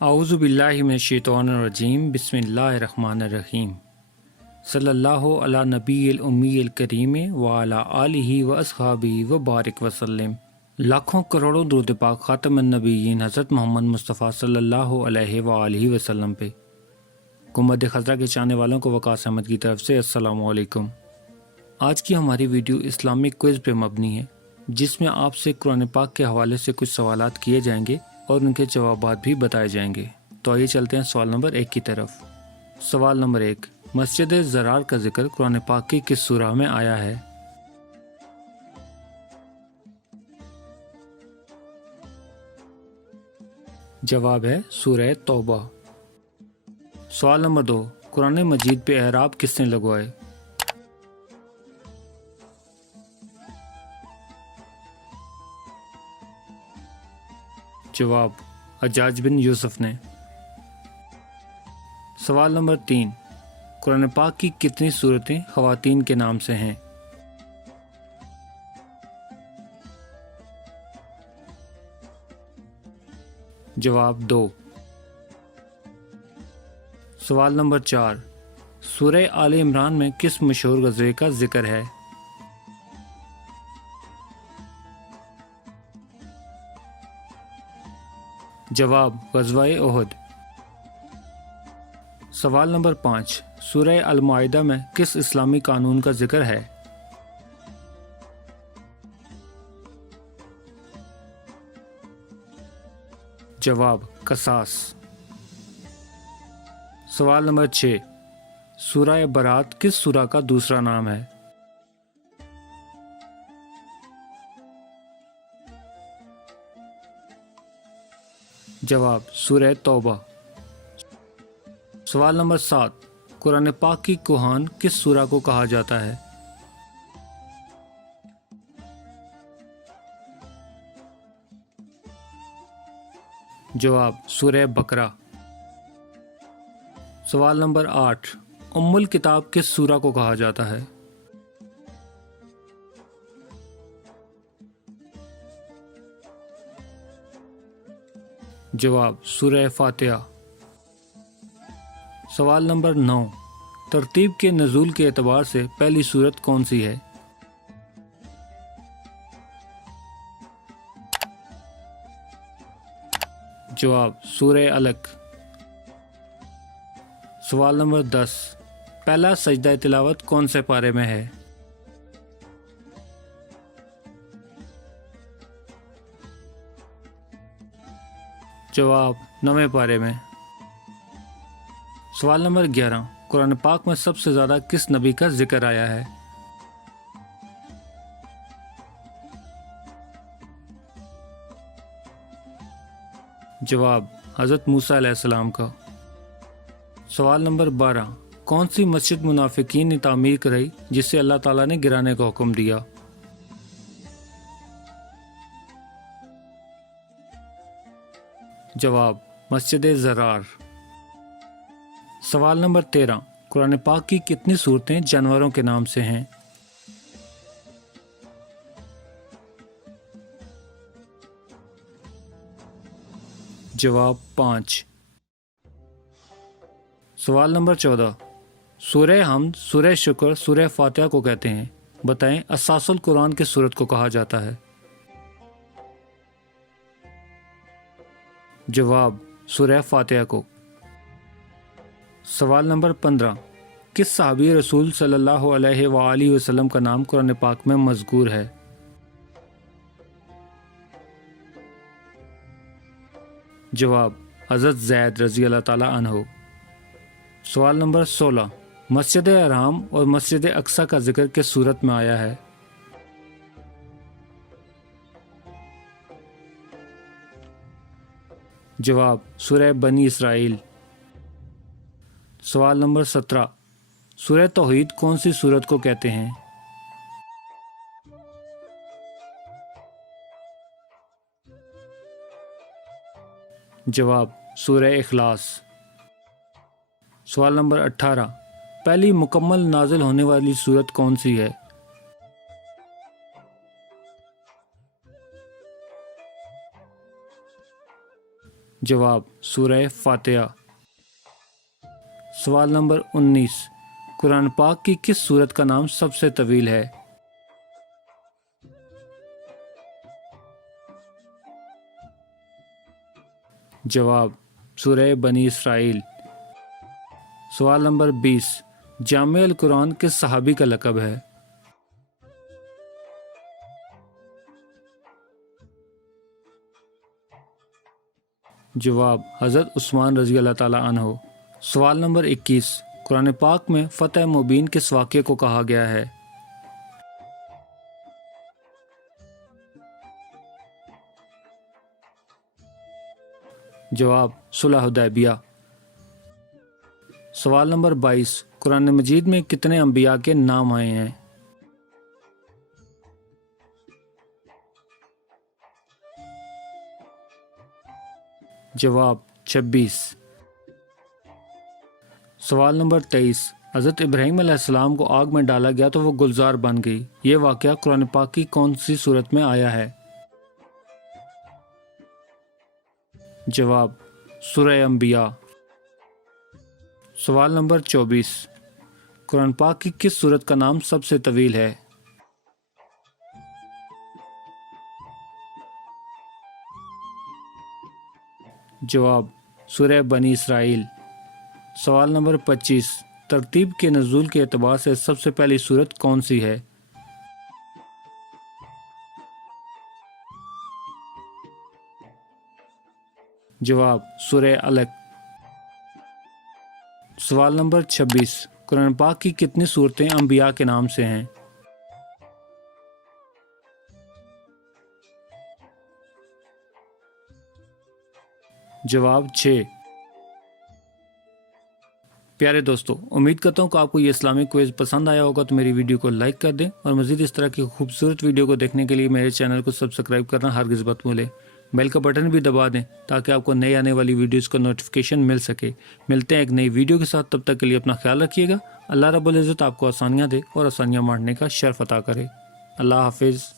اعوذ باللہ من الشیطان الرجیم بسم اللہ الرحمن الرحیم صلی اللہ علی نبی الامی الکریم وعلی آلہ و اصحابہ و بارک وسلم۔ لاکھوں کروڑوں درود پاک خاتم النبیین حضرت محمد مصطفیٰ صلی اللہ علیہ وآلہ وسلم پہ۔ گنبد خضرا کے چاہنے والوں کو وقاص احمد کی طرف سے السلام علیکم۔ آج کی ہماری ویڈیو اسلامک کوئز پہ مبنی ہے، جس میں آپ سے قرآن پاک کے حوالے سے کچھ سوالات کیے جائیں گے اور ان کے جوابات بھی بتائے جائیں گے۔ تو آئیے چلتے ہیں سوال نمبر 1 کی طرف۔ سوال نمبر 1، مسجد زرار کا ذکر قرآن پاک کی کس سورہ میں آیا ہے؟ جواب ہے سورہ توبہ۔ سوال نمبر 2، قرآن مجید پہ اعراب کس نے لگوائے؟ جواب حجاج بن یوسف نے۔ سوال نمبر 3، قرآن پاک کی کتنی سورتیں خواتین کے نام سے ہیں؟ جواب 2۔ سوال نمبر 4، سورہ آل عمران میں کس مشہور غزوے کا ذکر ہے؟ جواب غزوہ احد۔ سوال نمبر 5، سورہ المائدہ میں کس اسلامی قانون کا ذکر ہے؟ جواب قصاص۔ سوال نمبر 6، سورہ برات کس سورہ کا دوسرا نام ہے؟ جواب سورہ توبہ۔ سوال نمبر 7، قرآن پاک کی کوہان کس سورہ کو کہا جاتا ہے؟ جواب سورہ بقرہ۔ سوال نمبر 8، ام الکتاب کس سورہ کو کہا جاتا ہے؟ جواب سورہ فاتحہ۔ سوال نمبر 9، ترتیب کے نزول کے اعتبار سے پہلی سورت کون سی ہے؟ جواب سورہ علق۔ سوال نمبر 10، پہلا سجدہ تلاوت کون سے پارے میں ہے؟ جواب 9ویں پارے میں۔ سوال نمبر 11، قرآن پاک میں سب سے زیادہ کس نبی کا ذکر آیا ہے؟ جواب حضرت موسیٰ علیہ السلام کا۔ سوال نمبر 12، کون سی مسجد منافقین نے تعمیر کرائی جسے اللہ تعالیٰ نے گرانے کا حکم دیا؟ جواب مسجد زرار۔ سوال نمبر 13، قرآن پاک کی کتنی سورتیں جانوروں کے نام سے ہیں؟ جواب 5۔ سوال نمبر 14، سورہ حمد، سورہ شکر، سورہ فاتحہ کو کہتے ہیں، بتائیں اساس القرآن کس سورت کو کہا جاتا ہے؟ جواب سورہ فاتحہ کو۔ سوال نمبر 15، کس صحابی رسول صلی اللہ علیہ وآلہ وسلم کا نام قرآن پاک میں مذکور ہے؟ جواب حضرت زید رضی اللہ تعالیٰ عنہ۔ سوال نمبر 16، مسجد حرام اور مسجد اقصی کا ذکر کس صورت میں آیا ہے؟ جواب سورہ بنی اسرائیل۔ سوال نمبر 17، سورہ توحید کون سی سورت کو کہتے ہیں؟ جواب سورہ اخلاص۔ سوال نمبر 18، پہلی مکمل نازل ہونے والی سورت کون سی ہے؟ جواب سورہ فاتحہ۔ سوال نمبر 19، قرآن پاک کی کس سورت کا نام سب سے طویل ہے؟ جواب سورہ بنی اسرائیل۔ سوال نمبر 20، جامع القرآن کس صحابی کا لقب ہے؟ جواب حضرت عثمان رضی اللہ تعالیٰ عنہ۔ سوال نمبر 21، قرآن پاک میں فتح مبین کس واقعے کو کہا گیا ہے؟ جواب صلح حدیبیہ۔ سوال نمبر 22، قرآن مجید میں کتنے انبیاء کے نام آئے ہیں؟ جواب 26۔ سوال نمبر 23، حضرت ابراہیم علیہ السلام کو آگ میں ڈالا گیا تو وہ گلزار بن گئی، یہ واقعہ قرآن پاک کی کون سی سورت میں آیا ہے؟ جواب سورہ انبیاء۔ سوال نمبر 24، قرآن پاک کی کس سورت کا نام سب سے طویل ہے؟ جواب سورہ بنی اسرائیل۔ سوال نمبر 25، ترتیب کے نزول کے اعتبار سے سب سے پہلی سورت کون سی ہے؟ جواب سورہ علق۔ سوال نمبر 26، قرآن پاک کی کتنی سورتیں انبیاء کے نام سے ہیں؟ جواب 6۔ پیارے دوستو، امید کرتا ہوں کہ آپ کو یہ اسلامک کوئز پسند آیا ہوگا، تو میری ویڈیو کو لائک کر دیں اور مزید اس طرح کی خوبصورت ویڈیو کو دیکھنے کے لیے میرے چینل کو سبسکرائب کرنا ہرگز مت بھولیں۔ بیل کا بٹن بھی دبا دیں تاکہ آپ کو نئی آنے والی ویڈیوز کا نوٹیفیکیشن مل سکے۔ ملتے ہیں ایک نئی ویڈیو کے ساتھ، تب تک کے لیے اپنا خیال رکھیے گا۔ اللہ رب العزت آپ کو آسانیاں دے اور آسانیاں بانٹنے کا شرف عطا کرے۔ اللہ حافظ۔